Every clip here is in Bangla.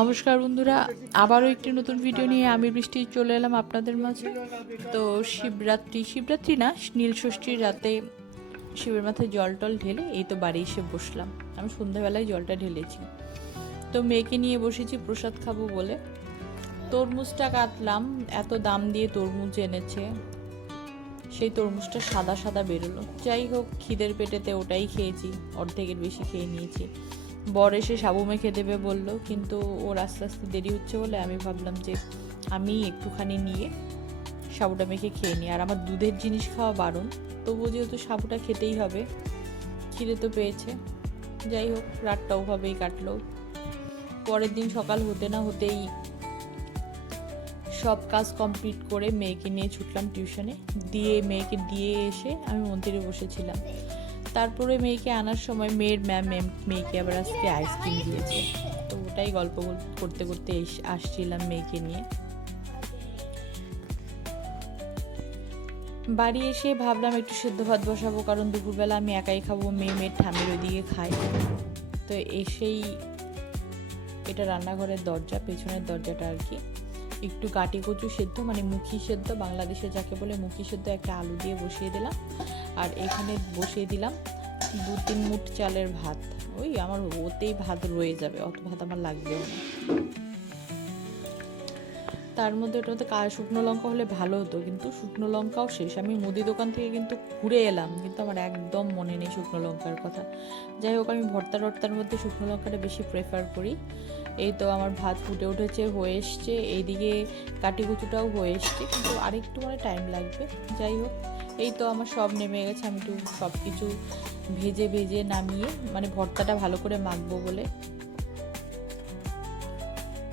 নমস্কার বন্ধুরা, আবারও একটি নতুন ভিডিও নিয়ে আমি বৃষ্টি চলে এলাম আপনাদের মাঝে। তো শিবরাত্রি না, নীলষষ্ঠীর রাতে শিবের মাথায় জল টল ঢেলে এই তো বাড়ি এসে বসলাম। আমি সন্ধ্যাবেলায় জলটা ঢেলেছি। তো মেয়েকে নিয়ে বসেছি প্রসাদ খাবো বলে। তরমুজটা কাটলাম, এত দাম দিয়ে তরমুজ এনেছে, সেই তরমুজটা সাদা সাদা বেরোলো। যাই হোক, খিদের পেটেতে ওটাই খেয়েছি, অর্ধেকের বেশি খেয়ে নিয়েছি। বর এসে সাবু মেখে দেবে বললো, কিন্তু ওর আস্তে আস্তে দেরি হচ্ছে বলে আমি ভাবলাম যে আমি একটুখানি নিয়ে সাবুটা মেখে খেয়ে নিই। আর আমার দুধের জিনিস খাওয়া বারণ, তবুও যেহেতু সাবুটা খেতেই হবে, খিদে তো পেয়েছে। যাই হোক, রাতটা ওভাবেই কাটলো। পরের দিন সকাল হতে না হতেই সব কাজ কমপ্লিট করে মেয়েকে নিয়ে ছুটলাম টিউশনে। মেয়েকে দিয়ে এসে আমি মন্দিরে বসেছিলাম। তারপরে মেয়েকে আনার সময় মেয়ের ম্যাম মেয়েকে আবার আজকে আইসক্রিম দিয়েছে। তো ওটাই গল্প করতে করতে আসছিলাম মেয়েকে নিয়ে। বাড়ি এসে ভাবলাম একটু সেদ্ধ ভাত বসাবো, কারণ দুপুরবেলা আমি একাই খাবো, মেয়ের ঠামের ওইদিকে খাই। তো এসেই, এটা রান্নাঘরের দরজা, পেছনের দরজাটা আর কি, একটু কাটি কচু সেদ্ধ, মানে মুখি সেদ্ধ, বাংলাদেশে যাকে বলে মুখি সেদ্ধ, একটা আলু দিয়ে বসিয়ে দিলাম। আর এখানে বসিয়ে দিলাম 2-3 মুঠ চালের ভাত। ওই আমার ওতেই ভাত রয়ে যাবে, অত ভাত আমার লাগবেও না। তার মধ্যে ওটাতে শুকনো লঙ্কা হলে ভালো হতো, কিন্তু শুকনো লঙ্কাও শেষ। আমি মুদি দোকান থেকে কিন্তু ঘুরে এলাম, কিন্তু আমার একদম মনে নেই শুকনো লঙ্কার কথা। যাই হোক, আমি ভর্তার মধ্যে শুকনো লঙ্কাটা বেশি প্রেফার করি। এই তো আমার ভাত ফুটে উঠেছে, হয়ে এসছে, এইদিকে কাটি কুচুটাও হয়ে এসছে, কিন্তু আরেকটু মানে টাইম লাগবে। যাই হোক, এই তো আমার সব নেমে গেছে। আমি একটু সব কিছু ভেজে নামিয়ে, মানে ভর্তাটা ভালো করে মাখবো বলে।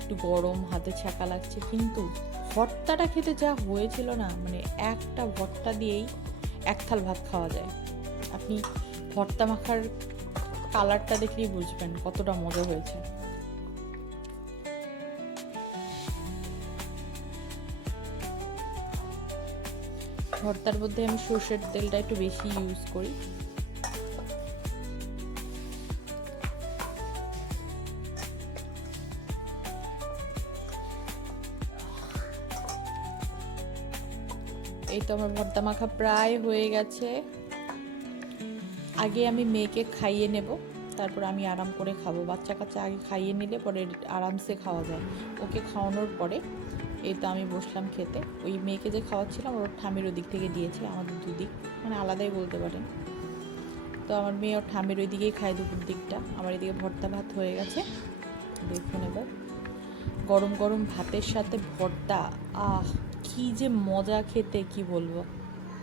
একটু গরম, হাতে ছ্যাঁকা লাগছে, কিন্তু ভর্তাটা খেতে যা হয়েছিল না, মানে একটা ভর্তা দিয়েই এক থাল ভাত খাওয়া যায়। আপনি ভর্তা মাখার কালারটা দেখলেই বুঝবেন কতটা মজা হয়েছে। ভর্তার মধ্যে আমি সর্ষের তেলটা একটু বেশি ইউজ করি। এই তো আমার ভর্তা মাখা প্রায় হয়ে গেছে। আগে আমি মেয়েকে খাইয়ে নেব, তারপর আমি আরাম করে খাবো। বাচ্চা কাচ্চা আগে খাইয়ে নিলে পরে আরামসে খাওয়া যায়। ওকে খাওয়ানোর পরে এই তো আমি বসলাম খেতে। ওই মেয়েকে যে খাওয়াচ্ছিলাম ওর ঠামের ওই দিক থেকে দিয়েছে, আমাদের দুদিক মানে আলাদাই বলতে পারেন। তো আমার মেয়ে ওর ঠামের ওই দিকেই খায় দুপুর দিকটা। আমার এদিকে ভর্তা ভাত হয়ে গেছে, দেখুন এবার। গরম গরম ভাতের সাথে ভর্তা, আহ কি যে মজা খেতে, কি বলবো।